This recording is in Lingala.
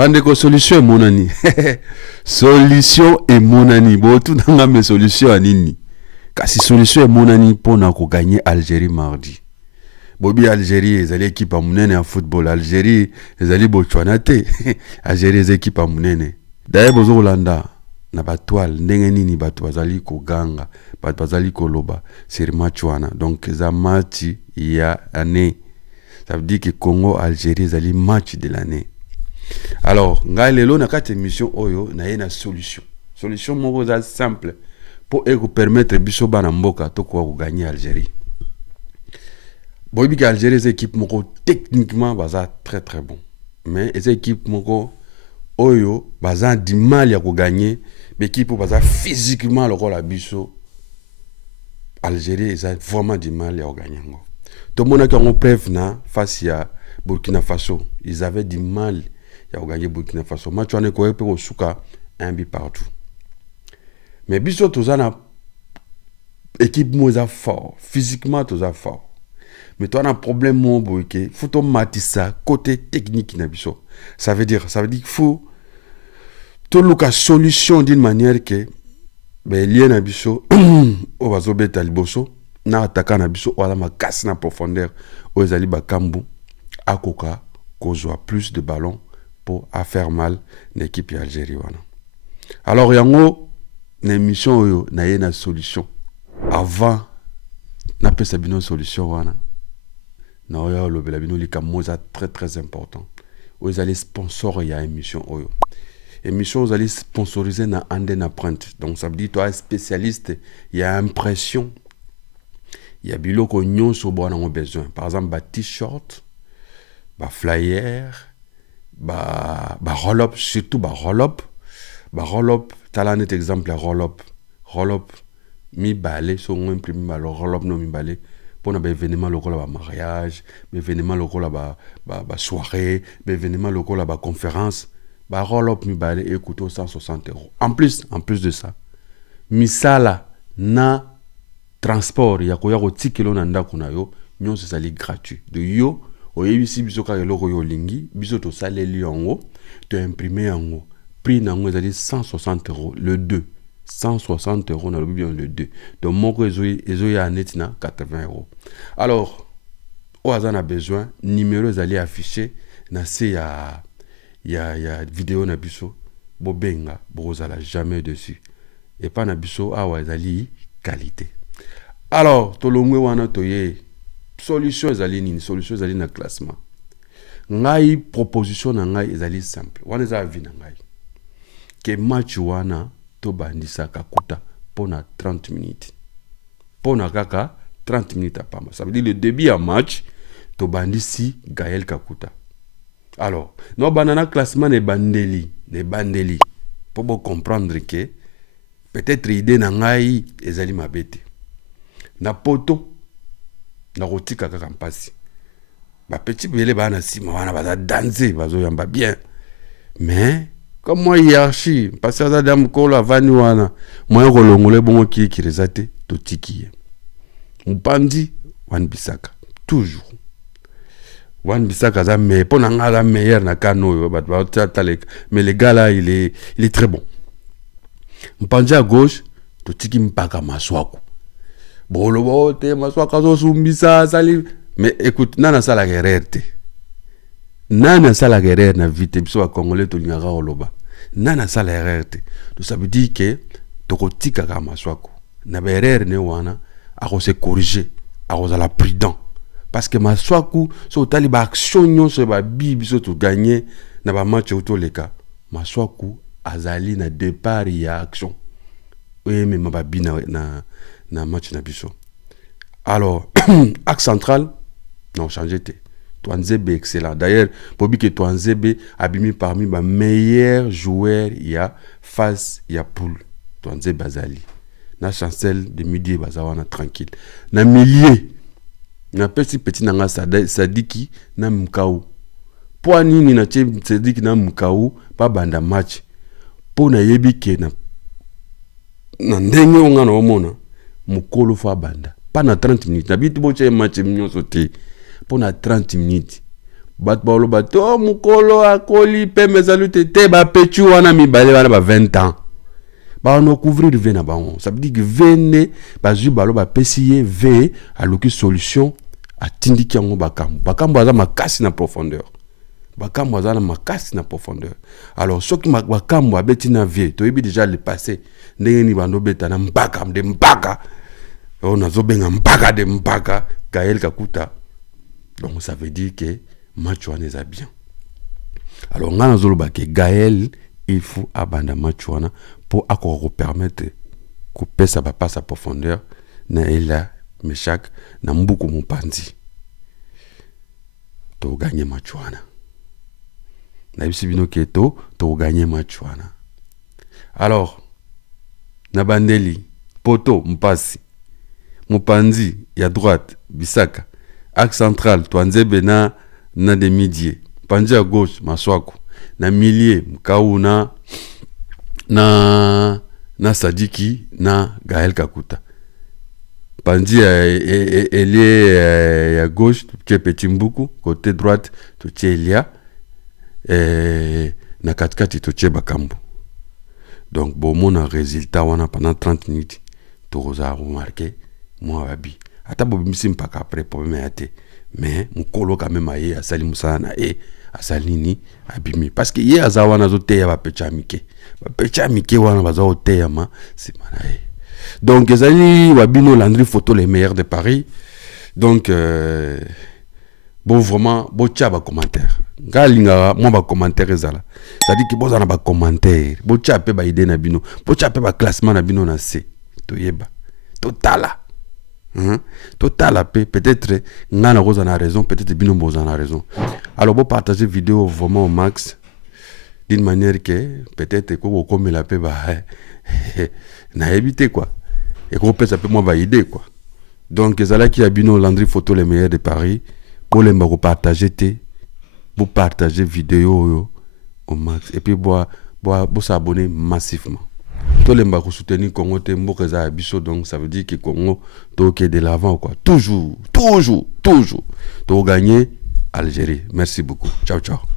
Bande ko solution est monani. Solution est monani. Bon, tout n'a mes solutions à nini. Kasi solution est monani pour na ko gagner Algérie mardi. Bobi Algérie, les équipes à mounene en football. Algérie, les alliés Botswanate. Algérie, les équipes à mounene. D'ailleurs, bozo Hollanda, na batwal, ndenge nini batu bazali ko ganga, batu bazali ko loba, c'est match wana. Donc, ça match il y a année. Ça veut dire que Congo, Algérie, c'est le match de l'année. Alors, ngai lelo na kati émission oyo na yena solution. Solution moko za simple pour permettre biso bana mboka to ko gagner Algérie. Boy bi Algérie les équipes moko techniquement baza très très bon. Mais les équipes moko oyo baza du mal ya ko gagner, mais équipe baza physiquement le rôle biso. Algérie ils ont vraiment du mal ya ko gagner ngo. Tout le monde qui ont preuve na face à Burkina Faso, ils avaient du mal à gagner Burkina Faso. Match on est quoi pour Souka un but partout. Mais biso tous na équipe moza fort, physiquement tous fort. Mais toi un problème mon boyke, faut to matissa côté technique na biso. Ça veut dire qu'il faut tout le solution d'une manière que ben lien na biso o bazobeta liboso na attaquant na biso wala makasi na profondeur o ezali bakambu akoka kozwa plus de ballons pour faire mal l'équipe Algérie wana. Alors yango na émission oyo na yena solution avant na pesa bino solution wana na oyo lobela bino likamoza très très important o ezali sponsor ya émission oyo. Émission vous allez sponsoriser na Anden Apprenti. Donc ça veut dire toi spécialiste, il y a impression. Il y a biloko nyonso bo na besoin. Par exemple, ba t-shirt, ba flyer, ba roll-up, surtout ba roll-up. Ba roll-up, t'as net exemple roll-up. Roll-up mi balé so on imprime ba roll-up no mi balé pour na événement local ba mariage, événement local ba soirée, événement local ba conférence. Ba roll-up mi balé et coûte 160 €. En plus de ça, misala na transport ya koya ko tikelo na ndako na yo nyonso sali gratuit de yo oyebisi biso ka eloko yo lingi biso to saleli yango to imprimer yango prix nango ezali 160 € le 2 160 € na bien le 2 donc moko ezo ya netina 80 €. Alors o azana besoin numéro ezali affiché na se ya vidéo na biso bobenga bozala jamais dessus et pas na biso awa ezali qualité. Alors, tolongwe wana toye solution ezali nini? Solution ezali na classement. Ngai proposition na ngai ezali simple. Wana eza avis na ngai. Ke match wana to bandisa kakuta pona 30 minutes. Pona kaka 30 minutes apama. Ça veut dire le début à match to bandisi Gaël Kakuta. Alors, no banana classement ne bandeli. Pour vous comprendre que peut-être idée na ngai ezali mabete. Na poto na rotika kaka mpasi ba petit bele ba na sima wana ba danser bazo yamba bien mais comme moi hiérarchie parce que ça dame ko la vani wana moi ko longole bongo ki rezate to tiki mpandi wan bisaka toujours wan bisaka za mais pona ngala meilleur na kano ba tale mais le gars là il est très bon mpandi à gauche to tiki mpaka maswako bolo te maswaka zo sumbisa sali mais écoute nana sala guerre na vite biso congolais to lingaka oloba nana sala guerre donc ça veut dire que tokotika ka maswako na berere ne wana ako se corriger ako za la prudent parce que maswako so tali ba action nyonso ba biso to gagner na ba match auto leka maswako azali na départ ya action oui mais ma babi na match na biso. Alors axe central non changé te Twanzebe excellent d'ailleurs pour que Twanzebe abimi parmi les meilleurs joueurs il y a face il y a poule Twanzebe Bazali na chancel de midi bazawana tranquille na milieu na petit nanga sadiki na mkau po nini na sadiki na mkau pa banda match po na yebi ke na ndenge onga na omona mukolo fa banda pas na 30 minutes na bitu boche match mnyoso te pour na 30 minutes bat ba loba to mukolo akoli pe mezalute te ba pechu wana mibale wana ba 20 ans ba no couvrir ve na bango. Ça veut dire que vene ba zu ba loba pesiye ve aloki solution atindiki yango bakambo aza makasi na profondeur. Bakambo aza na makasi na profondeur. Alors ceux qui bakambo abeti na vie to yebi déjà le passé ndenge ni bando beta na mpaka de mpaka on a zobenga mpaka de mpaka Gaël Kakuta. Donc ça veut dire que match wana est bien. Alors ngana zoloba ke Gaël il faut abandonner match wana pour encore permettre couper sa passe à profondeur na ela Meshak na Mbuku Mopanzi to gagner match wana. Na bisi bino keto to gagner match wana. Alors na bandeli poto mpasi Mopanzi ya droite Bisaka axe central Twanzebe na demi-dié Panzi à gauche Maswaku na milieu Mkauna na Sadiki na Gaël Kakuta. Panzi ailier à gauche tu es Petit Mbuku, côté droite tu es Elia na katikati tu es Bakambu. Donc bon mon résultat wana pendant 30 minutes tu as remarqué moi babi ata bobimisi mpaka après problème ate mais mukolo quand même aye asali musana asalini abimi parce que ye azawana zoteya ba pecha mike wana bazo teya ma simana donc ezali wabino Landry photo les meilleurs de Paris. Donc bon vraiment bo tia ba commentaire ngalinga moi ba commentaire ezala ça dit que bozana ba commentaire bo tia pe ba idée na bino bo tia pe ba classement na bino na C to yeba totala. Total la paix, peut-être Nana Rose en a raison, peut-être Bino Rose en a raison. Alors, vous partagez la vidéo vraiment au max, d'une manière que peut-être que vous comme la paix, n'a évité quoi. Et qu'on peut s'appeler moi valider quoi. Donc, c'est là qui a Bino Landry photo les meilleurs de Paris, pour les partager, vous partagez la vidéo au max. Et puis, vous s'abonner massivement. Tous les mbako soutenir Congo te mboka abiso, donc ça veut dire que Congo doit de l'avant quoi. Toujours to gagner Algérie. Merci beaucoup. Ciao ciao.